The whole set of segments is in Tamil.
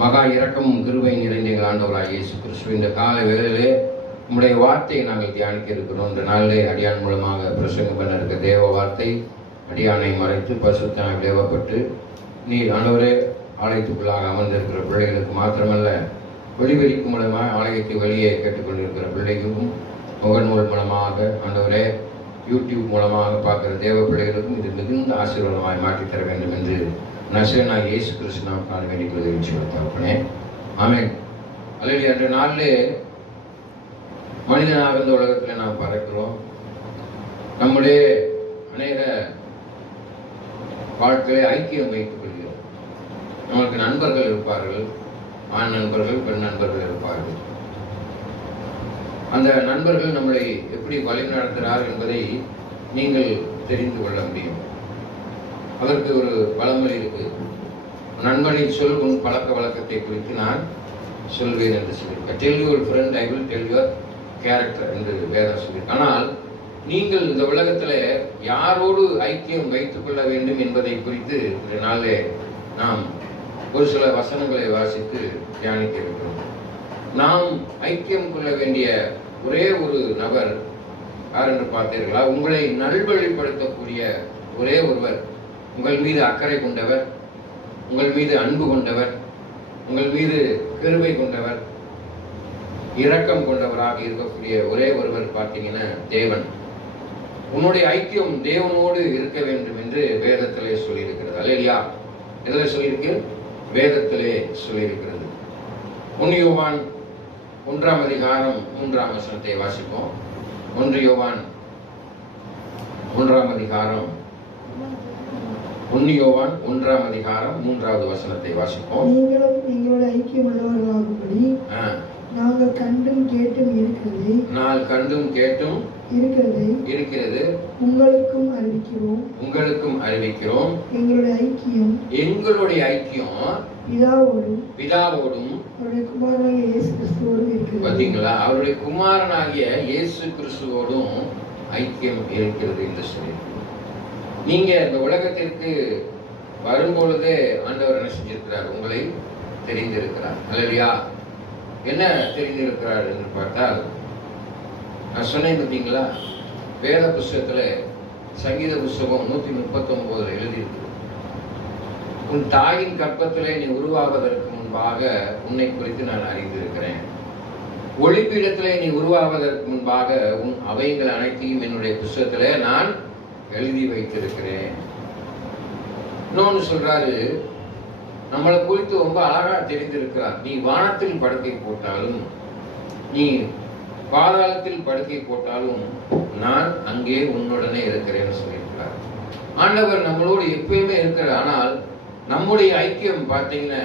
மகா இரக்கமும் கிருபை நிறைந்த எங்கள் ஆண்டவராகிய இயேசு கிறிஸ்து, இந்த காலை வேளையிலே உம்முடைய வார்த்தையை நாங்கள் தியானிக்க இருக்கிறோம். இந்த நாளிலே அடியான் மூலமாக பிரசங்கம் பண்ண இருக்க தேவ வார்த்தை அடியானை மறைத்து பரிசுத்தமாய் தேவப்பட்டு நீர் ஆண்டவரே ஆலயத்துக்குள்ளாக அமர்ந்திருக்கிற பிள்ளைகளுக்கு மாத்திரமல்ல, ஒளிபெருக்கும் மூலமாக ஆலயத்தை வெளியே கேட்டுக்கொண்டிருக்கிற பிள்ளைகளுக்கும், முகநூல் மூலமாக ஆண்டவரே யூடியூப் மூலமாக பார்க்குற தேவ பிள்ளைகளுக்கும் இது மிகுந்த ஆசீர்வாதமாய் மாற்றித்தர வேண்டும் என்று நசரேயனாகிய இயேசு கிறிஸ்து நாம் காண வேண்டிய உதவி தகப்பனே. ஆமென். அல்லேலூயா. அன்ற நாளிலே மனிதனாக இந்த உலகத்தில் நாம் பறக்கிறோம். நம்முடைய அநேக வாழ்க்கையை ஐக்கியம் வைத்துக் கொள்கிறோம். நம்மளுக்கு நண்பர்கள் இருப்பார்கள், ஆண் நண்பர்கள், பெண் நண்பர்கள் இருப்பார்கள். அந்த நண்பர்கள் நம்மளை எப்படி வழி நடத்துகிறார் என்பதை நீங்கள் தெரிந்து கொள்ள முடியும். அதற்கு ஒரு பழமொழி இருக்கு, நண்பனை சொல் உன் பழக்க வழக்கத்தை குறித்து நான் சொல்வேன் என்று சொல்லியிருக்க. Tell your friend I will tell your character என்று வேதம் சொல்லியிருக்கு. ஆனால் நீங்கள் இந்த உலகத்தில் யாரோடு ஐக்கியம் வைத்துக் கொள்ள வேண்டும் என்பதை குறித்து இந்த நாளிலே நாம் ஒரு சில வசனங்களை வாசித்து தியானிக்க இருக்கிறோம். நாம் ஐக்கியம் கொள்ள வேண்டிய ஒரே ஒரு நபர் யார் என்று பார்த்தீர்களா? உங்களை நல்வழிப்படுத்தக்கூடிய ஒரே ஒருவர், உங்கள் மீது அக்கறை கொண்டவர், உங்கள் மீது அன்பு கொண்டவர், உங்கள் மீது கிருபை கொண்டவர், இரக்கம் கொண்டவராக இருக்கக்கூடிய ஒரே ஒருவர் பார்த்தீங்கன்னா தேவன். உன்னுடைய ஐக்கியம் தேவனோடு இருக்க வேண்டும் என்று வேதத்திலே சொல்லியிருக்கிறது. அல்லேலூயா. எதில் சொல்லியிருக்கு? வேதத்திலே சொல்லியிருக்கிறது. 1 யோவான் 1ஆம் அதிகாரம் 3ஆம் வசனத்தை வாசிப்போம். 1 யோவான் 1ஆம் அதிகாரம் 1 யோவான் 1ஆம் அதிகாரம் 3வது வசனத்தை வாசிப்போம். நீங்களும் எங்களோட ஐக்கியம் உள்ளவர்களாகும்படி நாங்கள் கண்டும் கேட்டும் இருக்கிறது, நான் கண்டும் கேட்டும் இருக்கிறது உங்களுக்கும் அறிவிக்கிறோம். எங்களுடைய ஐக்கியம் பிதாவோடும் அவருடைய குமாரனாகிய இயேசு கிறிஸ்துவோடும் இருக்கிறது. பாத்தீங்களா? அவருடைய குமாரனாகிய இயேசு கிறிஸ்துவோடும் ஐக்கியம் இருக்கிறது என்று சொல்லி, நீங்க இந்த உலகத்திற்கு வரும்பொழுதே ஆண்டவர் என்ன செஞ்சிருக்கிறார்? உங்களை தெரிந்திருக்கிறார். அல்லேலூயா. என்ன தெரிந்திருக்கிறார் என்று பார்த்தால், நான் சொன்னேன் பார்த்தீங்களா, வேத புஸ்தகத்துல சங்கீத புஸ்தகம் 139 எழுதியிருக்கு. உன் தாயின் கற்பத்திலே நீ உருவாவதற்கு முன்பாக உன்னை குறித்து நான் அறிந்திருக்கிறேன். ஒளிப்பீடத்திலே நீ உருவாவதற்கு முன்பாக உன் அவைகள் அனைத்தையும் என்னுடைய புஸ்தகத்திலே நான் எழுதி வைத்திருக்கிறேன். இன்னொன்னு சொல்றாரு, நம்மளை குறித்து ரொம்ப அழகா தெரிந்திருக்கிறார். நீ வானத்தில் படுக்கை போட்டாலும், நீ பாதாளத்தில் படுக்கை போட்டாலும் நான் அங்கே உன்னுடனே இருக்கிறேன்னு சொல்லியிருக்கிறார். ஆண்டவர் நம்மளோடு எப்பயுமே இருக்கிறார். ஆனால் நம்முடைய ஐக்கியம் பார்த்தீங்கன்னா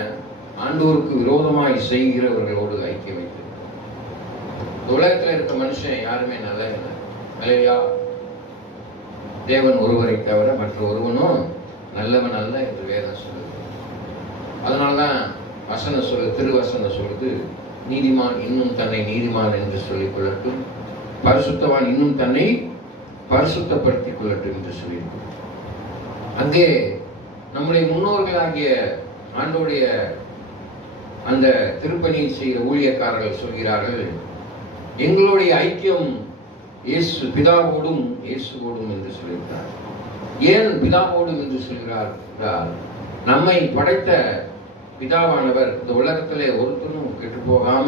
ஆண்டவருக்கு விரோதமாய் செய்கிறவர்களோடு ஐக்கியம் வைத்து, உலகத்தில் இருக்க மனுஷன் யாருமே நல்ல இல்லையா? தேவன் ஒருவரை தவிர மற்ற ஒருவனும் நல்லவன் அல்ல என்று வேதம் சொல்லுது. அதனால்தான் வசனம் சொல்லு, திருவசனம் சொல்லுது, நீதிமான் இன்னும் தன்னை நீதிமான் என்று சொல்லிக் கொள்ளட்டும், பரிசுத்தவான் இன்னும் தன்னை பரிசுத்தப்படுத்திக் கொள்ளட்டும் என்று சொல்லியிருக்கும். அங்கே நம்முடைய முன்னோர்களாகிய ஆண்டோடைய அந்த திருப்பணி செய்கிற ஊழியக்காரர்கள் சொல்கிறார்கள், எங்களுடைய ஐக்கியம் இயேசு பிதாவோடும் இயேசுவோடும் என்று சொல்லியிருக்கிறார். ஏன் பிதாவோடும் என்று சொல்கிறார் என்றால், நம்மை படைத்த பிதாவானவர் இந்த உலகத்திலே ஒருத்தரும் கெட்டு போகாம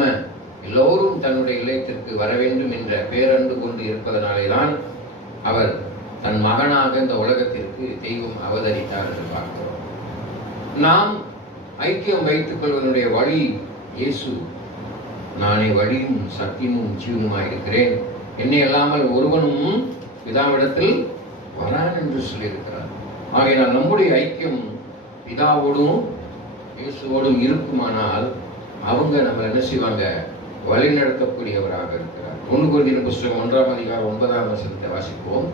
எல்லோரும் தன்னுடைய இல்லத்திற்கு வர வேண்டும் என்ற பேரன்பு கொண்டு இருப்பதனாலே தான் அவர் தன் மகனாக இந்த உலகத்திற்கு தெய்வம் அவதரித்தார் என்று பார்க்கிறோம். நாம் ஐக்கியம் வைத்துக் கொள்வதனுடைய வழி இயேசு. நானே வழியும் சத்தியமும் ஜீவனுமாய் இருக்கிறேன், என்னை அல்லாமல் ஒருவனும் பிதாவிடத்தில் வரான் என்று சொல்லியிருக்கிறார். ஆகையினால் நம்முடைய ஐக்கியம் பிதாவோடும் இயேசுவோடும் இருக்குமானால் அவங்க நம்ம என்ன செய்வாங்க? வழிநடத்தக்கூடியவராக இருக்கிறார். 1 கொரிந்தியர் புஸ்தகம் 1ஆம் அதிகாரம் 9ஆம் வசனத்தை வாசிப்போம்.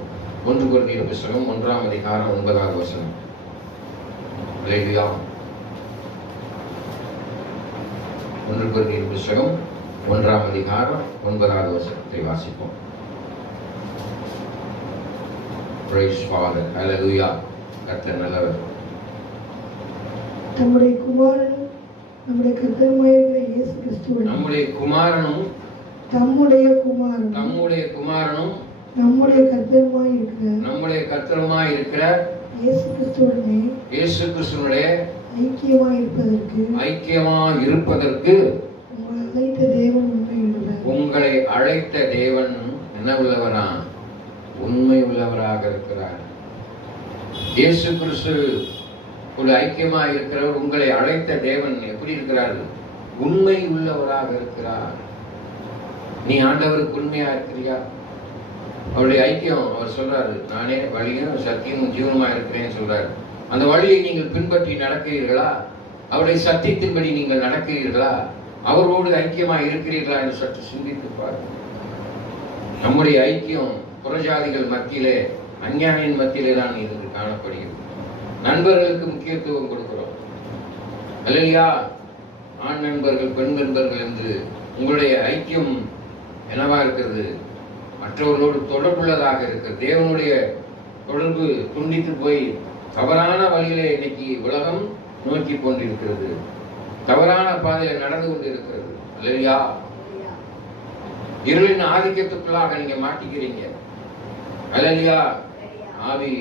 1 கொரிந்தியர் புஸ்தகம் 1ஆம் அதிகாரம் 9ஆம் வசனம். அல்லேலூயா. 1 கொரிந்தியர் புஸ்தகம் 1ஆம் அதிகாரம் 9ஆம் வசனத்தை வாசிப்போம். Praise Father. Hallelujah. கர்த்தர் நல்லவர். தம்முடைய குமாரன் நம்முடைய கர்த்தருமாயிருக்கிற இயேசு கிறிஸ்துவின் நம்முடைய குமாரனும் தம்முடைய குமாரனும் நம்முடைய குமாரனும் நம்முடைய கர்த்தருமாயிருக்கிற நம்முடைய கர்த்தருமாய் இருக்கிற இயேசு கிறிஸ்துவுடனே இயேசு கிறிஸ்துவினுடைய ஐக்கியமாய் இருப்பதற்கு உங்களை அழைத்த தேவன் என்ன உள்ளவரா? உண்மை உள்ளவராக இருக்கிறார். இயேசு கிறிஸ்து ஒரு ஐக்கியமாக இருக்கிறவர். உங்களை அழைத்த தேவன் எப்படி இருக்கிறார்? உண்மை உள்ளவராக இருக்கிறார். நீ ஆண்டவருக்கு உண்மையா இருக்கிறியா? அவருடைய ஐக்கியம், அவர் சொல்றாரு, நானே வழியும் சத்தியமும் ஜீவனுமா இருக்கிறேன்னு சொல்றாரு. அந்த வழியை நீங்கள் பின்பற்றி நடக்கிறீர்களா? அவருடைய சத்தியத்தின்படி நீங்கள் நடக்கிறீர்களா? அவரோடு ஐக்கியமாக இருக்கிறீர்களா என்று சற்று சிந்தித்து பாருங்கள். நம்முடைய ஐக்கியம் புறஜாதிகள் மத்தியிலே, அஞ்ஞானியின் மத்தியிலே தான் இது காணப்படுகிறது. நண்பர்களுக்கு முக்கியத்துவம் கொடுக்கிறோம். அல்லையா? ஆண் நண்பர்கள், பெண் நண்பர்கள் என்று உங்களுடைய ஐக்கியம் என்னவா இருக்கிறது? மற்றவர்களோடு தொடர்புள்ளதாக இருக்கிறது. தேவனுடைய தொடர்பு துண்டித்து போய் தவறான வழியிலே இன்னைக்கு உலகம் நோக்கி கொண்டிருக்கிறது. தவறான பாதையில் நடந்து கொண்டிருக்கிறது. அல்லையா? இருளின் ஆதிக்கத்துக்குள்ளாக நீங்க மாட்டிக்கிறீங்க. அல்லையா? ஆவி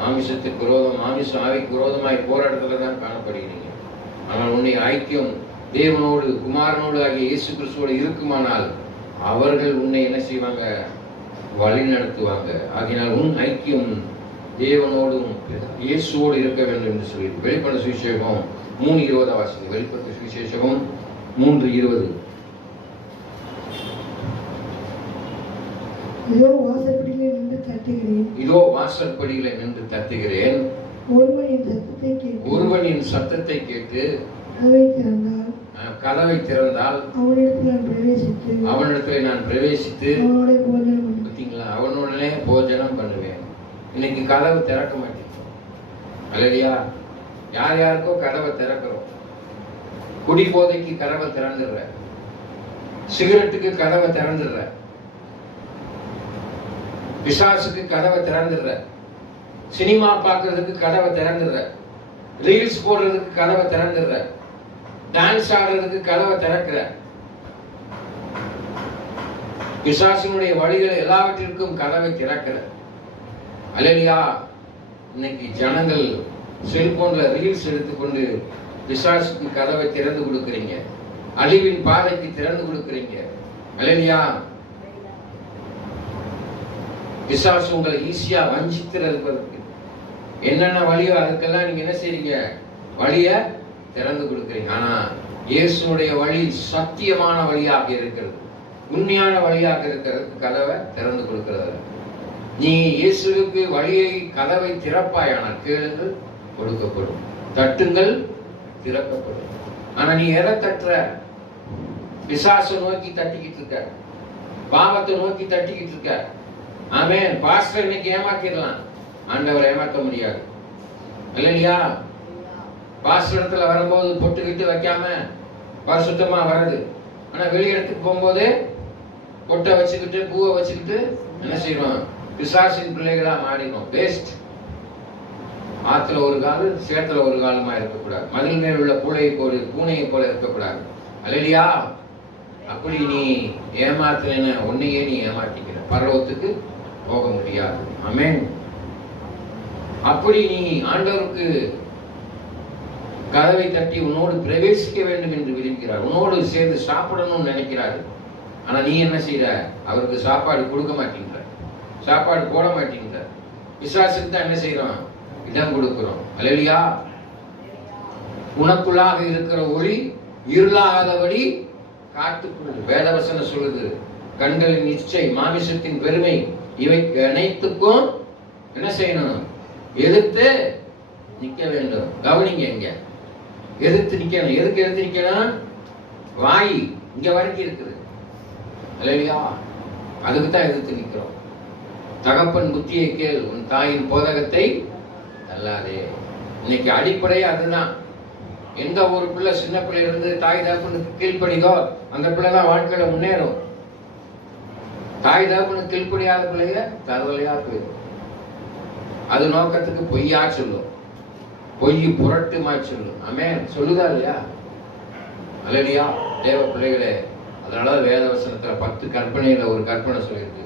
மாமிசத்துக்கு விரோதம், மாமிசம் ஆவிக்கு விரோதமாய் போராட்டத்துல தான் காணப்படுகிறீங்க. ஆனால் உன்னை ஐக்கியம் தேவனோடு, குமாரனோடு ஆகிய இயேசு கிறிஸ்துவோடு இருக்குமானால் அவர்கள் உன்னை என்ன செய்வாங்க? வழி நடத்துவாங்க. ஆகினால் உன் ஐக்கியம் தேவனோடும் இயேசுவோடு இருக்க வேண்டும் என்று சொல்லி வெளிப்பட சுவிசேஷம் 3:20 வாசிங்க. வெளிப்பட்ட சுவிசேஷம் 3:20. இதோ வாசற்படியிலே நின்று தட்டுகிறேன். இதோ வாசற்படியிலே நின்று தட்டுகிறேன். ஒருவனின் சத்தத்தை கேட்டு கதவை திறந்தால் அவனிடத்தில் நான் பிரவேசித்து அவனுடனே போஜனம் பண்ணுவேன். இன்னைக்கு கதவு திறக்க மாட்டேங்குது. அல்லையா? யார் யாருக்கோ கதவை திறக்கிறோம். குடி போதைக்கு கதவை திறந்துடுற, சிகரெட்டுக்கு கதவை திறந்துடுற, பிசாசுக்கு கதவை திறந்துடுற, சினிமா பார்க்கறதுக்கு கதவை திறந்துடுற, ரீல்ஸ் போடுறதுக்கு கதவை திறந்துடுற, டான்ஸ் ஆடுறதுக்கு கதவை திறக்கிற. பிசாசினுடைய வழிகள் எல்லாவற்றிற்கும் கதவை திறக்கிற. அல்லையா? இன்னைக்கு ஜனங்கள் செல்போன்ல ரீல்ஸ் எடுத்துக்கொண்டு பிசாசுக்கு கதவை திறந்து கொடுக்குறீங்க. அழிவின் பாதைக்கு திறந்து கொடுக்குறீங்க. அல்லையா? பிசாசு உங்களை ஈஸியா வஞ்சித்திருப்பதற்கு என்னென்ன வழியோ அதுக்கெல்லாம் நீங்க என்ன செய்றீங்க? வழிய திறந்து கொடுக்குறீங்க. ஆனா இயேசுடைய வழி சத்தியமான வழியாக இருக்கிறது, உண்மையான வழியாக இருக்கிறது. கதவை திறந்து கொடுக்கிறது. நீ இயேசுவுக்கு வழியை, கதவை திறப்பாயானால் கேளுங்கள் கொடுக்கப்படும், தட்டுங்கள் திறக்கப்படும். ஆனா நீ எதை தட்டுற? பிசாசை நோக்கி தட்டிக்கிட்டு இருக்க, பாவத்தை நோக்கி தட்டிக்கிட்டு இருக்க. ஆமென். பாஸ்டர் இன்னைக்கு ஏமாத்திடலாம், ஆண்டவரை ஏமாற்ற முடியாது. இல்லையா? பாஸ்டர் இடத்துல வரும்போது பொட்டுக்கிட்டு வைக்காம பரிசுத்தமா வருது. ஆனா வெளியிடத்துக்கு போகும்போது பொட்டை வச்சுக்கிட்டு பூவை வச்சுக்கிட்டு என்ன செய்யறோம்? பிசாசின் பிள்ளைகளா மாறிடும். வேஸ்ட். ஆத்துல ஒரு கால், சேத்துல ஒரு காலமா இருக்கக்கூடாது. மதில் மேல் உள்ள பூனையை போல இருக்கக்கூடாது. அல்லையா? அப்படி நீ ஏமாத்துன உன்னையே நீ ஏமாற்றிக்கிற, பரலோகத்துக்கு போக முடியாது. ஆமென். அப்படி நீ ஆண்டவருக்கு கதவை தட்டி உன்னோடு பிரவேசிக்க வேண்டும் என்று விரும்புகிறார், உன்னோடு சேர்ந்து சாப்பிடணும்னு நினைக்கிறாரு. ஆனா நீ என்ன செய்யற? அவருக்கு சாப்பாடு கொடுக்க மாட்டேங்கிற, சாப்பாடு போட மாட்டேங்கிற. பிசாசுக்கு தான் என்ன செய்யறோம்? இடம் கொடுக்கிறோம். அல்லையா? உனக்குள்ளாக இருக்கிற ஒளி இருளாகாதபடி காத்துக்கொள். வேதவசனம் சொல்லுது, கண்களின் இச்சை, மாமிசத்தின் பெருமை, இவை அனைத்துக்கும் என்ன செய்யணும்? எதிர்த்து நிக்க வேண்டும். கவனிங்க, இங்க எதிர்த்து நிக்கணும். எதுக்கு எதிர்த்து நிக்கணும்? வாய் இங்க வரைக்கும் இருக்குது. அல்லையா? அதுக்கு தான் எதிர்த்து நிக்கிறோம். தகப்பன் புத்தியை கேள், உன் தாயின் போதகத்தை தள்ளாதே. இன்னைக்கு அடிப்படையே அதுதான். எந்த ஒரு பிள்ளை சின்ன பிள்ளைல இருந்து தாய் தகப்பனுக்கு கீழ்ப்படிதோ அந்த பிள்ளை தான் வாழ்க்கையில முன்னேறும். தாய் தகப்பனுக்கு கீழ்ப்படியாத பிள்ளைங்க தருதலையா போயிடும். அது நோக்கத்துக்கு பொய்யா சொல்லும், பொய் புரட்டுமா சொல்லும். ஆமென். சொல்லுதா இல்லையா? அல்லேலூயா தேவ பிள்ளைகளே. அதனால வேத வசனத்துல 10 கற்பனையில ஒரு கற்பனை சொல்லியிருக்கு.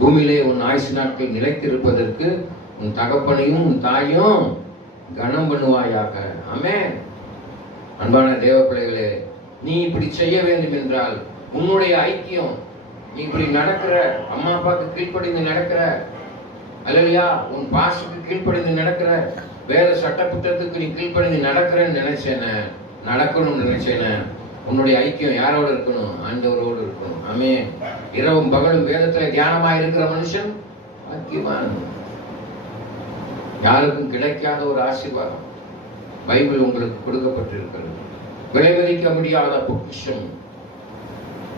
பூமியிலே உன் ஆயுசு நாட்கள் நிலைத்திருப்பதற்கு உன் தகப்பனையும் உன் தாயும் கனம் பண்ணுவாயாக. ஆமென். அன்பான தேவ பிள்ளைகளே, நீ இப்படி செய்ய வேண்டும் என்றால் உன்னுடைய ஐக்கியம், நீ இப்படி நடக்கிற, அம்மா அப்பாவுக்கு கீழ்ப்படிந்து நடக்கிற, அல்லேலூயா உன் பாசுக்கு கீழ்ப்படிந்து நடக்கிற, வேத சட்ட புத்தகத்துக்கு நீ கீழ்ப்படிந்து நடக்கிறேன்னு நினைச்சேன, நடக்கணும்னு நினைச்சேன, உன்னுடைய ஐக்கியம் யாரோடு இருக்கணும்? ஆண்டவரோடு இருக்கணும். ஆமென். இரவும் பகலும் வேதத்துல தியானமாக இருக்கிற மனுஷன் ஐக்கியமான, யாருக்கும் கிடைக்காத ஒரு ஆசீர்வாதம் பைபிள் உங்களுக்கு கொடுக்கப்பட்டிருக்கிறது. விளைவிக்க முடியாத பொக்கிஷம்.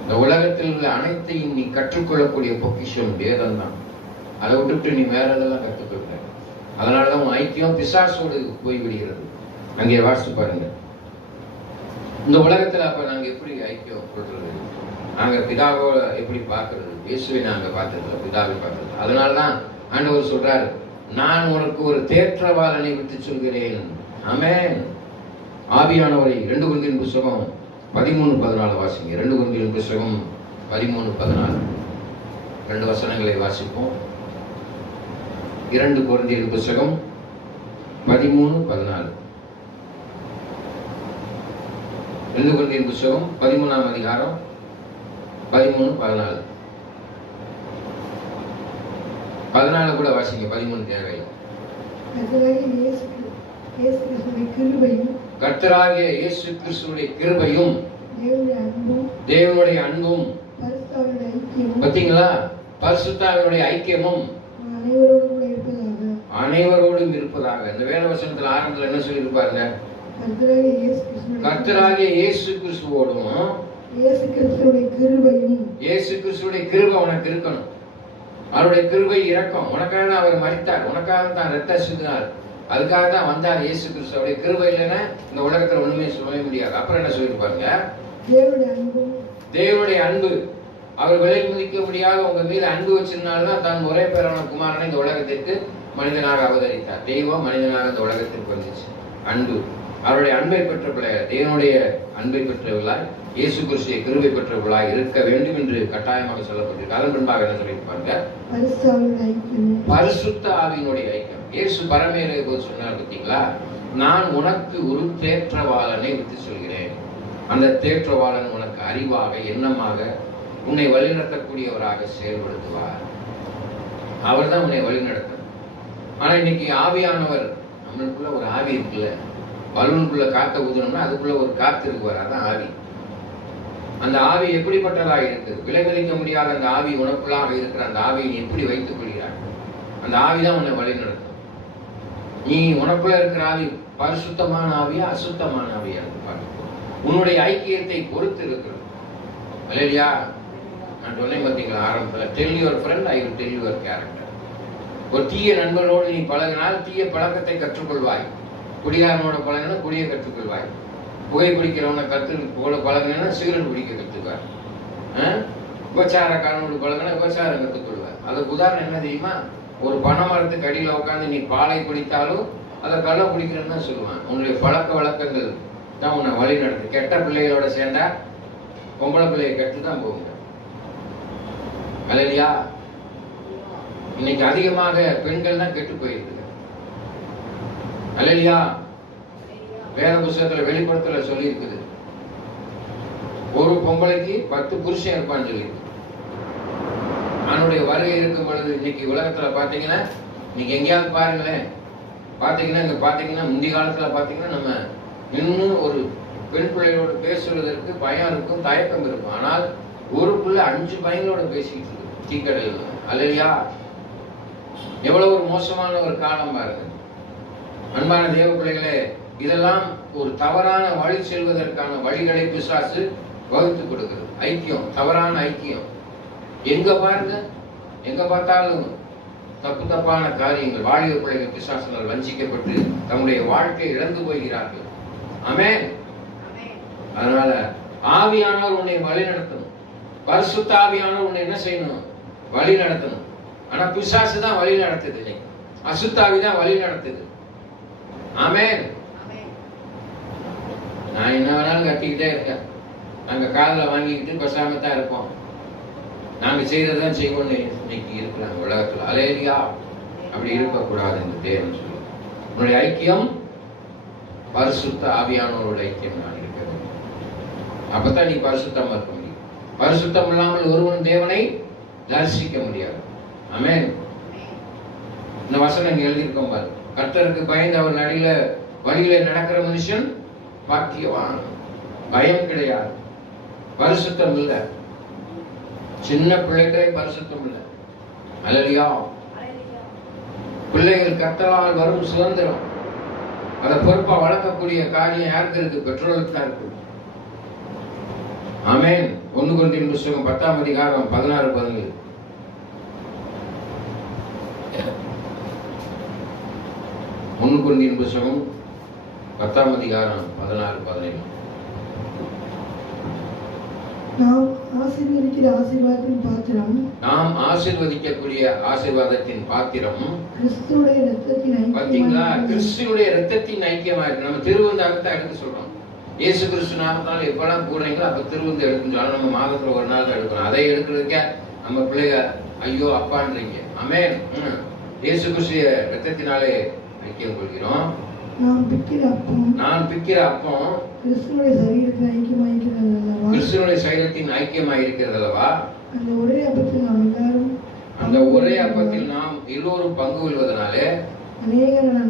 இந்த உலகத்தில் உள்ள அனைத்தையும் நீ கற்றுக்கொள்ளக்கூடிய பொக்கிஷம் வேதம் தான். அதை விட்டுட்டு நீ வேற எதெல்லாம் கற்றுக்கொள்ள. அதனாலதான் உன் ஐக்கியம் பிசாசோடு போய்விடுகிறது. அங்கே வாசித்து பாருங்க. இந்த உலகத்துல அப்ப நாங்க எப்படி ஐக்கியம் கொள்றது? நாங்க பிதாவோ எப்படி பார்க்கறது? இயேசுவை நாங்க பார்த்ததில்லை, பிதாவை பார்த்தது. அதனாலதான் ஆண்டவர் சொல்றாரு, நான் உனக்கு ஒரு தேற்றவாளனை விட்டு சொல்கிறேன். ஆமென். ஆவியானவரை 2 கொரிந்தியர் புத்தகம் 13:14 வாசிங்க. 2 கொரிந்தியர் புத்தகம் 13:14 2 வசனங்களை வாசிப்போம். 2 கொரிந்தியர் புத்தகம் 13:14 2 கொரிந்தியர் புத்தகம் 13ஆம் அதிகாரம் 13:14 14 கூட வாசிங்க. 13 தேவை. கர்த்தராகிய இயேசு கிறிஸ்துவின் கிருபையும் தேவனுடைய அன்பும் பாத்தீங்களா, பரிசுத்தாவினுடைய ஐக்கியமும் அனைவரோடும் இருப்பதாக. இந்த வேத வசனத்துல ஆரம்பத்துல என்ன சொல்லி இருப்பாருங்க? கர்த்தராகிய இயேசு கிறிஸ்துவோடும் இயேசு கிறிஸ்துவுடைய கிருபை உனக்கு இருக்கணும். அவருடைய கிருபை இரக்கம். உனக்காக தான் அவர் மரித்தார், உனக்காக தான் ரத்த சிந்தினார், அதுக்காக தான் வந்தார் இயேசு கிறிஸ்து. அவருடைய கிருபை இல்லைன்னா இந்த உலகத்துல ஒண்ணுமே சொல்ல முடியாது. அப்புறம் என்ன சொல்லிருப்பாங்க? தேவனுடைய அன்பு. அவர் விலை மதிக்க முடியாத உங்க மீது அன்பு வச்சிருந்தால்தான் தன் ஒரே பேரான குமாரனை இந்த உலகத்திற்கு மனிதனாக அவதரித்தார். தெய்வம் மனிதனாக இந்த உலகத்திற்கு வந்துச்சு. அன்பு. அவருடைய அன்பை பெற்ற பிள்ளைகள், தேவனுடைய அன்பை பெற்றவர்களாய் இயேசு கிறிஸ்துவை கிருபை பெற்றவர்களாய் இருக்க வேண்டும் என்று கட்டாயமாக சொல்லப்பட்டிருக்கு. அதன் பின்பாக என்ன சொல்லியிருப்பாங்க? பரிசுத்த ஆவியினுடைய ஐக்கியம். இயேசு பரமேலே போது சொன்னார் பார்த்தீங்களா, நான் உனக்கு ஒரு தேற்றவாளனை விட்டு சொல்கிறேன். அந்த தேற்றவாளன் உனக்கு அறிவாக எண்ணமாக உன்னை வழிநடத்தக்கூடியவராக செயல்படுத்துவார். அவர் தான் உன்னை வழிநடத்தணும். ஆனா இன்னைக்கு ஆவியானவர், நம்மளுக்குள்ள ஒரு ஆவி இருக்குல்ல, பலூனுக்குள்ள காத்த ஊதணும்னா அதுக்குள்ள ஒரு காத்து இருக்குவார், அதான் ஆவி. அந்த ஆவி எப்படிப்பட்டதாக இருக்குது? விலைமதிக்க முடியாத அந்த ஆவி உனக்குள்ளாக இருக்கிற அந்த ஆவியை நீ எப்படி வைத்துக் கொள்கிறாய்? அந்த ஆவிதான் உன்னை வழி நடத்தும். நீ உனக்குள்ள இருக்கிற ஆவி பரிசுத்தமான ஆவியா அசுத்தமான ஆவியா இருக்கு? உன்னுடைய ஐக்கியத்தை பொறுத்து இருக்கிறது. இல்லையா? நான் சொன்னேன் பார்த்தீங்களா ஆரம்பத்தில், tell your friend, I will tell your character. ஒரு தீய நண்பனோடு நீ பழகினால் தீய பழக்கத்தை கற்றுக்கொள்வாய். குடிகாரனோட பழகினா குடியை கற்றுக்கொள்வாய். புகை பிடிக்கிறவனை கூட பழகினா சிகரெட் பிடிக்க கற்றுக்குவார். உபச்சாரக்காரனோடு பழகினா உபச்சாரம் கற்றுக்கொள்வார். அதுக்கு உதாரணம் என்ன தெரியுமா? ஒரு பனை மரத்துக்கு அடியில் உட்காந்து நீ பாலை குடித்தாலும் அதை கள்ள குடிக்கிறேன்னு தான் சொல்லுவான். உன்னுடைய பழக்க வழக்கங்கள் தான் உன்னை வழி நடத்து. கெட்ட பிள்ளைகளோட சேர்ந்தா பொம்பளை பிள்ளையை கெட்டு தான் போகுங்க. இல்லையா? இன்னைக்கு அதிகமாக பெண்கள் தான் கெட்டு போயிருக்கு. இல்லையா? வேத புத்தகத்துல வெளிப்படுத்தல சொல்லி இருக்குது, ஒரு பொம்பளைக்கு 10 புருஷன் இருப்பான்னு சொல்லி. அவனுடைய வருகை இருக்கும் பொழுது இன்னைக்கு உலகத்துல பாத்தீங்கன்னா, இன்னைக்கு எங்கேயாவது பாருங்களேன், பாத்தீங்கன்னா இங்க பாத்தீங்கன்னா முந்தைய காலத்துல பாத்தீங்கன்னா நம்ம இன்னும் ஒரு பெண் பிள்ளைகளோட பேசுவதற்கு பயம் இருக்கும், தயக்கம் இருக்கும். ஆனால் ஒரு பிள்ளை 5 பையங்களோட பேசிக்கிட்டு இருக்கு டீக்கடையில். அல்லையா? எவ்வளவு ஒரு மோசமான ஒரு காலம் பாருங்க. அன்பான தேவ பிள்ளைகளே, இதெல்லாம் ஒரு தவறான வழி செல்வதற்கான வழிகளை பிசாசு வகுத்து கொடுக்கிறது. ஐக்கியம், தவறான ஐக்கியம். எங்க பாருங்க, எங்க பார்த்தாலும் தப்பான காரியங்கள். வாலிப பிள்ளைகள் பிசாசுகள் வஞ்சிக்கப்பட்டு தம்முடைய வாழ்க்கை இழந்து போகிறார்கள். ஆமென். அதனால ஆவியானவர் உன்னை வழி நடத்தணும். பரிசுத்த ஆவியானவர் உன்னை என்ன செய்யணும்? வழி நடத்தணும். ஆனா பிசாசு தான் வழி நடத்துது, இல்லை அசுத்தாவி தான் வழி நடத்துது. ஆமென். நான் என்ன வேணாலும் கத்திக்கிட்டே இருக்கேன், நாங்க காதுல வாங்கிக்கிட்டு பேசாம தான் இருப்போம். நாங்க செய்யறதுதான் செய்வோம்னு இன்னைக்கு இருக்கிறாங்க உலகத்துல. அல்லேலூயா. அப்படி இருக்கக்கூடாது இந்த தேவன் சொல்லி. உன்னுடைய ஐக்கியம் பரிசுத்த ஆவியானவரோட ஐக்கியம் நான் இருக்க வேண்டும். அப்பதான் நீ பரிசுத்தமா இருக்க முடியும். பரிசுத்தம் இல்லாமல் ஒருவன் தேவனை தரிசிக்க முடியாது. ஆமென். இந்த வசனம் இங்க எழுதியிருக்கோம் பாரு. கர்த்தருக்கு பயந்து அவர் வழியில நடக்கிற மனுஷன் பாக்கியவான். பயம் கிடையாது, பரிசுத்தம் இல்லை. சின்ன பிள்ளைகளே பரிசுத்தம் இல்லை. அல்லேலூயா. பிள்ளைகள் கர்த்தரால் வரும் சுதந்திரம், அதை பொறுப்பா வளர்க்கக்கூடிய காரியம் யாருக்கு இருக்கு? பெற்றோருக்கு தான் இருக்கு. ஆமென். 1 கொரிந்தியர் புத்தகம் 10ஆம் அதிகாரம் 16-17. 1 கொரிந்தியர் புத்தகம் 10ஆம் அதிகாரம் 16-17. நாம் ஆசீர்வதிக்கிற ஆசீர்வாதத்தின் பாத்திரம், நாம் ஆசீர்வதிக்கக்கூடிய ஆசீர்வாதத்தின் பாத்திரம் கிறிஸ்துவுடைய இரத்தத்தின் பாத்தீங்களா? ஐக்கியமாய் கிறிஸ்துவுடைய இரத்தத்தின் ஐக்கியமா இருக்கு. நம்ம திருவிருந்தாகத்தை எடுத்து சொல்றோம். இயேசு கிறிஸ்து நாமத்தால் எப்பெல்லாம் கூடுறீங்களோ அப்ப திருவிருந்து எடுக்கணும். நம்ம மாதத்துல ஒரு நாள் தான் எடுக்கணும். அதை எடுக்கிறதுக்கே நம்ம பிள்ளைங்க ஐயோ அப்பான்றீங்க. ஆமென். இயேசு கிறிஸ்து இரத்தத்தினாலே ஐக்கியம் கொள்கிறோம். நாம் பிக்கிற அப்பம் கிறிஸ்துவனுடைய சரீரத்தின் ஐக்கியமாய் இருக்கிறது அல்லவா? அந்த ஒரே அப்பத்தில் நாம் எல்லோரும் பங்கு கொள்வதனாலே அநேகரான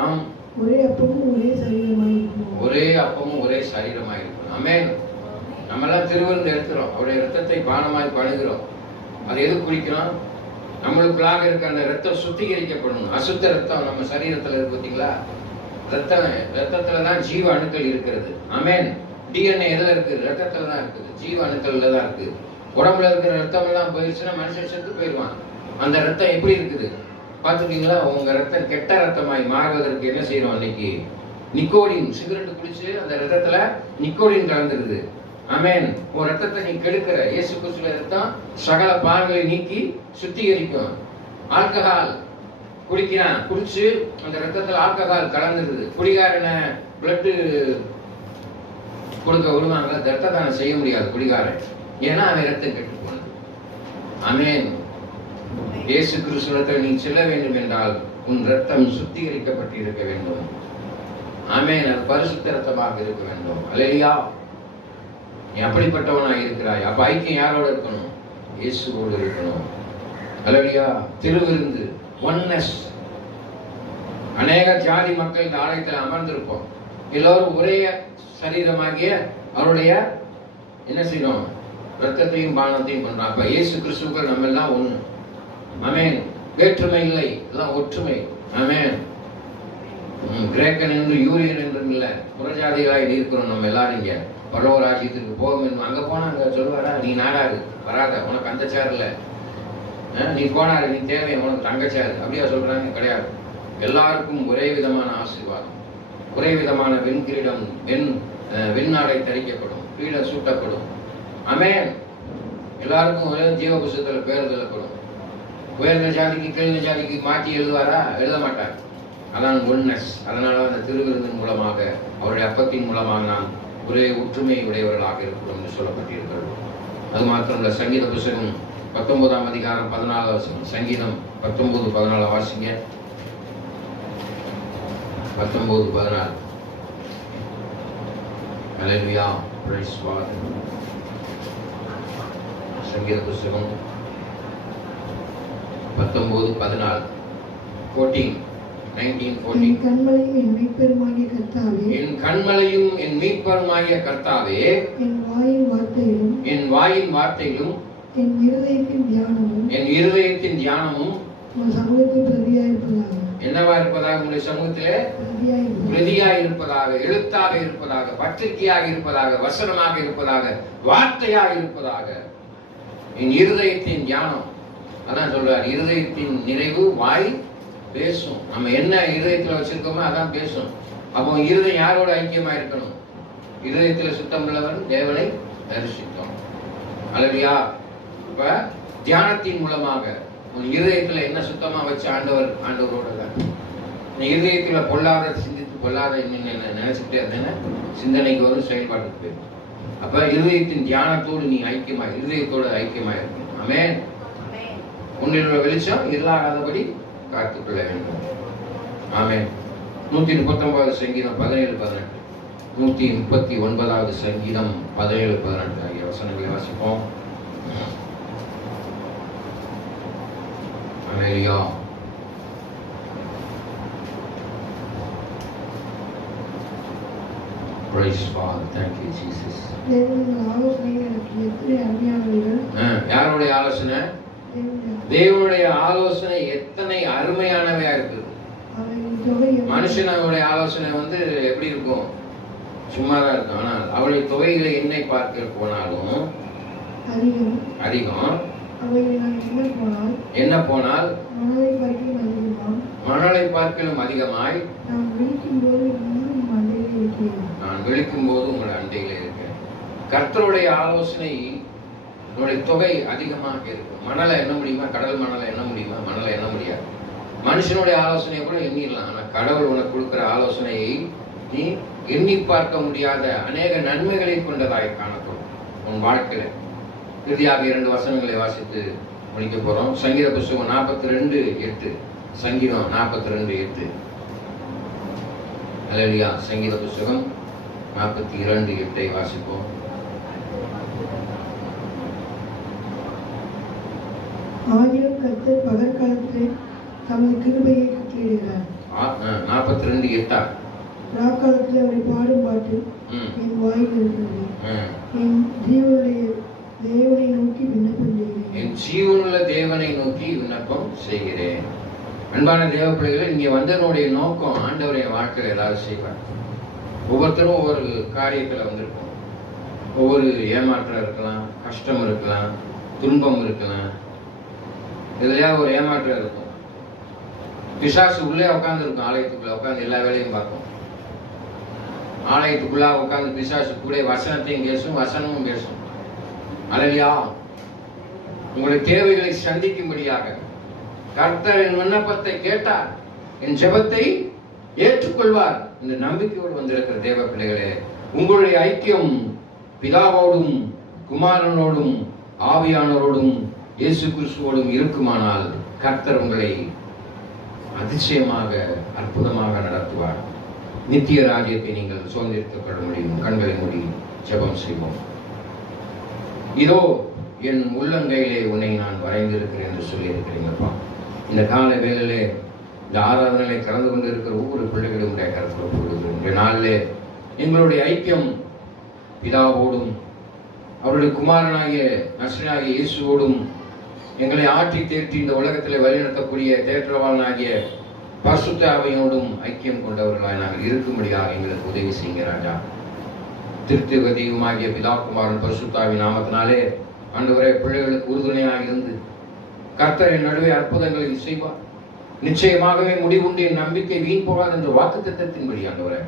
நாம் ஒரே அப்பமும் ஒரே சரீரமாய் இருக்கும். ஆமென். நம்ம எல்லாம் திருவிருந்து எடுக்கிறோம். அவருடைய ரத்தத்தை பானமாய் பணுகிறோம். அது எது குடிக்கிறோம்? நம்மளுக்குள்ளாக இருக்க அந்த ரத்தம் சுத்திகரிக்கப்படணும். அசுத்த ரத்தம் நம்ம சரீரத்துல இருக்கு பார்த்தீங்களா? ரத்தத்துலதான் ஜீவ அணுக்கள் இருக்கிறது. ஆமென். DNA எதுல இருக்குது? ரத்தத்துல தான் இருக்குது. ஜீவ அணுக்கள்ல தான் இருக்கு. உடம்புல இருக்கிற ரத்தம் எல்லாம் போயிடுச்சுன்னா மனுஷன் செத்து போயிடுவான். அந்த ரத்தம் எப்படி இருக்குது பாத்துட்டீங்களா? உங்க ரத்தம் கெட்ட ரத்தமாய் மாறுவதற்கு என்ன செய்யறோம்? அன்னைக்கு நிக்கோடின் சிகரெட் குடிச்சு அந்த ரத்தத்துல நிக்கோடின் கலந்துருது. ஆமென். உன் ரத்தத்தை நீ கெடுக்கிற. இயேசு கிறிஸ்துவின் ரத்தம் சகல பாவங்களை நீக்கி சுத்திகரிக்கும். ஆல்கஹால் குடிக்கிறான், குடிச்சு அந்த ரத்தத்துல ஆல்கஹால் கலந்துருது. குடிகாரன பிளட் கொடுக்க விடுவாங்க, ரத்த தானம் செய்ய முடியாது குடிகாரன். ஏன்னா அவன் ரத்தம் கெட்டு போனது. ஆமென். இயேசு கிறிஸ்துவிடத்தில் நீ செல்ல வேண்டும் என்றால் உன் ரத்தம் சுத்திகரிக்கப்பட்டு இருக்க வேண்டும். ஆமென். அது பரிசுத்த ரத்தமாக இருக்க வேண்டும். அல்லேலூயா. நீ அப்படிப்பட்டவனாக இருக்கிறாய். அப்ப ஐக்கியம் யாரோட இருக்கணும்? இயேசுவோடு இருக்கணும். அல்லேலூயா. திருவிருந்து ஒன்னஸ். அநேக ஜாதி மக்கள் இந்த ஆலயத்தில் அமர்ந்திருப்போம். எல்லோரும் ஒரே சரீரமாகிய அவருடைய என்ன செய்யணும்? ரத்தத்தையும் பானத்தையும் பண்றோம். அப்ப இயேசு கிறிஸ்துவுக்குள் நம்ம எல்லாம் ஒண்ணு. ஆமென். வேற்றுமை இல்லை, எல்லாம் ஒற்றுமை. ஆமென். கிரேக்கன் என்று யூரியன் என்றும் இல்லை, புறஜாதிகளாய் இருக்கிறோம் நம்ம எல்லாரும். இங்க பரலோக ராஜ்யத்துக்கு போகும். அங்க போனா அங்க சொல்லுவாரா, நீ நாடாரு வராத, உனக்கு அந்த சேர் இல்ல, நீ போனாரு, நீ தேவை, உனக்கு தங்க சேர், அப்படியா சொல்றாங்க? கிடையாது. எல்லாருக்கும் ஒரே விதமான ஆசீர்வாதம், ஒரே விதமான வெண்கிரீடம், வெண்ணாடை தரிக்கப்படும், கிரீடம் சூட்டப்படும். ஆமென். எல்லாருக்கும் ஒரே ஜீவ புஸ்தகத்துல பேர் எழுதப்படும். உயர்ந்த ஜாதிக்கு கீழ்ந்த ஜாதிக்கு மாற்றி எழுதுவாரா? எழுத மாட்டார். அதான் ஒன்னஸ். அதனால அந்த திருவிருந்தின் மூலமாக அவருடைய அப்பத்தின் மூலமாக நாம் ஒரே ஒற்றுமை உடையவர்களாக இருக்கிறோம் என்று சொல்லப்பட்டிருக்கிறது. அது மாத்திரமல்ல, சங்கீத புஸ்தகம் 19ஆம் அதிகாரம் 14 வசனம். சங்கீதம் 19:14 வாசிங்க. 19:14. ஹல்லேலூயா. Praise God. சங்கீத புஸ்தகம் 19:14. 19:14. என் கண்மலையும் என் மீட்பெருமாகிய கர்த்தாவே, என் வாயின் வார்த்தையிலும் என் இருதயத்தின் தியானமும் உன் சமூகத்தில் பிரதியாயிருப்பதாக. என்னவா இருப்பதாக? உங்களுடைய சமூகத்திலே பிரதியாய் இருப்பதாக, எழுத்தாக இருப்பதாக, பத்திரிகையாக இருப்பதாக, வசனமாக இருப்பதாக, வார்த்தையாக இருப்பதாக. என் இருதயத்தின் தியானம். அதான் சொல்றார், இருதயத்தின் நிறைவு வாய் பேசும். நம்ம என்ன இருதயத்துல வச்சிருக்கோமோ அதான் பேசும். அப்போ இருதயம் யாரோட ஐக்கியமா இருக்கணும்? இருதயத்துல சுத்தம் உள்ளவன் தேவனை தரிசித்தோம். அல்லேலூயா. இப்ப தியானத்தின் மூலமாக உன் இருதயத்துல என்ன சுத்தமா வச்சு ஆண்டவரோட தான். நீ இருதயத்துல பொல்லாத சிந்தித்து பொல்லாத நினைச்சுட்டே இருந்தேன்னா சிந்தனைக்கு வரும், செயல்பாட்டுக்கு போயிடும். அப்ப இருதயத்தின் தியானத்தோடு நீ இருதயத்தோடு ஐக்கியமா இருக்கணும். ஆமென். உன்னில் உள்ள வெளிச்சம் இருளாகாதபடி காத்துக்கொள்ள வேண்டும். ஆமென். 139 சங்கீதம் 17-18. 139 சங்கீதம் 17-18 ஆகிய வசனங்களை வாசிப்போம். அல்லேலூயா. Praise God. Thank you Jesus. யாருடைய ஆலோசனை? தேவனுடைய ஆலோசனை எத்தனை அருமையானவையா இருக்குது. மனுஷனுடைய ஆலோசனை எப்படி இருக்கும்? சும்மாதான் இருக்கும். ஆனால் அவளுடைய தொகைகளை என்னை பார்க்க போனாலும் அதிகம். என்ன போனால் மணலை பார்க்கலும் அதிகமாய் நான் விழிக்கும் போது உங்களை அண்டையில இருக்கேன். கர்த்தருடைய ஆலோசனை தொகை அதிகமாக இருக்கும். மணலை எண்ண முடியுமா? கடல் மணலை எண்ண முடியுமா? மணலை எண்ண முடியாது. மனுஷனுடைய ஆலோசனையை கூட எண்ணிடலாம். ஆனா கடவுள் உனக்கு கொடுக்கிற ஆலோசனையை நீ எண்ணி பார்க்க முடியாத அநேக நன்மைகளை கொண்டதாய் காணப்படும் உன் வாழ்க்கையில. இறுதியாக 2 வசனங்களை வாசித்து முடிக்க போறோம். சங்கீத புஸ்தகம் 42:8. சங்கீதம் 42:8. அல்லேலூயா. சங்கீத புஸ்தகம் 42:8 வாசிப்போம். ஆயிரம் கர்த்தர் பகற்காலத்திலே தமது கிருபையை கட்டளையிடுகிறார். 42:8. ராக்காலத்திலே அவரை பாடும் பாட்டு என் வாயில் இருக்கிறது. என் ஜீவனுடைய தேவனை நோக்கி விண்ணப்பம் செய்கிறேன். என் ஜீவனுள்ள தேவனை நோக்கி விண்ணப்பம் செய்கிறேன். அன்பான தேவ பிள்ளைகளை, இங்கே வந்தனுடைய நோக்கம் ஆண்டவருடைய வாழ்க்கையில் ஏதாவது செய்வார். ஒவ்வொருத்தரும் ஒவ்வொரு காரியத்தில் வந்திருக்கோம். ஒவ்வொரு ஏமாற்றம் இருக்கலாம், கஷ்டம் இருக்கலாம், துன்பம் இருக்கலாம், இதுலயா ஒரு ஏமாற்றம் இருக்கும். பிசாசு உள்ளே உட்கார்ந்து இருக்கும். ஆலயத்துக்குள்ள உட்கார்ந்து எல்லா வேலையும் பார்க்கும். ஆலயத்துக்குள்ளா உட்கார்ந்து பிசாசு கூட வசனத்தையும் பேசும், வசனமும் பேசும். அல்லேலூயா. உங்களுடைய தேவைகளை சந்திக்கும்படியாக கர்த்தர் என் விண்ணப்பத்தை கேட்டார், என் ஜெபத்தை ஏற்றுக்கொள்வார் இந்த நம்பிக்கையோடு வந்திருக்கிற தேவ பிள்ளைகளே, உங்களுடைய ஐக்கியம் பிதாவோடும் குமாரனோடும் ஆவியானவரோடும் இயேசு கிறிஸ்துவோடும் இருக்குமானால் கர்த்தர் உங்களை அதிசயமாக அற்புதமாக நடத்துவார். நித்திய ராஜ்யத்தை நீங்கள் சுதந்திரித்துக் கொள்ள முடியும். கண்களை மூடி ஜெபம் செய்வோம். இதோ என் உள்ளங்கையிலே உன்னை நான் வரைந்திருக்கிறேன் என்று சொல்லி இருக்கிறீங்கப்பா. இந்த கால வேளையிலே இந்த ஆராதனையை கலந்து கொண்டு இருக்கிற ஒவ்வொரு பிள்ளைகளும் கருத்தில் போடுகிறேன். இந்த நாளிலே எங்களுடைய ஐக்கியம் பிதாவோடும் அவருடைய குமாரனாகிய நசரேயனாகிய இயேசுவோடும் எங்களை ஆற்றி தேற்றி இந்த உலகத்திலே வழிநடத்தக்கூடிய தேற்றவாளனாகிய பரிசுத்த ஆவியோடும் ஐக்கியம் கொண்டவர்களாய் நாங்கள் இருக்கும்படியாக எங்களுக்கு உதவி செய்யுங்க ராஜா. திருத்திக தெய்வமாகிய பிதா குமாரன் பரிசுத்த ஆவி நாமத்தினாலே ஆண்டவரே பிள்ளைகளுக்கு உறுதுணையாக இருந்து கர்த்தரின் நடுவே அற்புதங்களை செய்வார். நிச்சயமாகவே முடிவுண்டு என் நம்பிக்கை வீண் போகாது என்ற வாக்குத்தத்தத்தின்படி ஆண்டவரே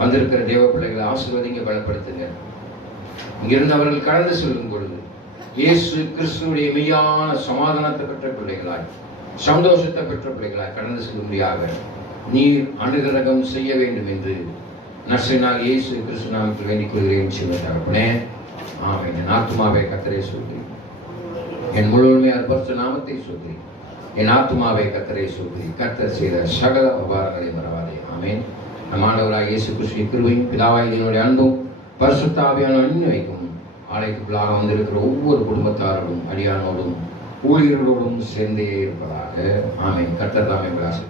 வந்திருக்கிற தேவ பிள்ளைகளை ஆசீர்வதிங்க, பலப்படுத்துங்க. இங்கிருந்து அவர்கள் கடந்து செல்லும் பொழுது இயேசு கிறிஸ்துவுடைய மெய்யான சமாதானத்தை பெற்ற பிள்ளைகளாய், சந்தோஷத்தை பெற்ற பிள்ளைகளாய் கடந்து செல்லும்படியாக நீர் அனுகிரகம் செய்ய வேண்டும் என்று நசரேயனாகிய இயேசு கிறிஸ்து நாமத்தில் வேண்டிக் கொள்கிறேன். சிவதகப்பனே, ஆமென். என் ஆத்துமாவை கர்த்தரை சொல்லி, என் முழுமையான பரிசுத்த நாமத்தை சொல்லி, என் ஆத்துமாவை கர்த்தரை சொல்லி, கர்த்தர் செய்த சகல உபகாரங்களை மறவாதே. ஆமென். நம் ஆண்டவராகிய இயேசு கிறிஸ்துவின் கிருபையும் பிதாவாகிய என்னுடைய அன்பும் பரிசுத்த ஆவியான அன்பினைக்கும் ஆலயத்துக்குள்ளாக வந்திருக்கிற ஒவ்வொரு குடும்பத்தாரோடும் அடியானோடும் ஊழியர்களோடும் சேர்ந்தே இருப்பதாக. ஆமென். கர்த்தர் தாமே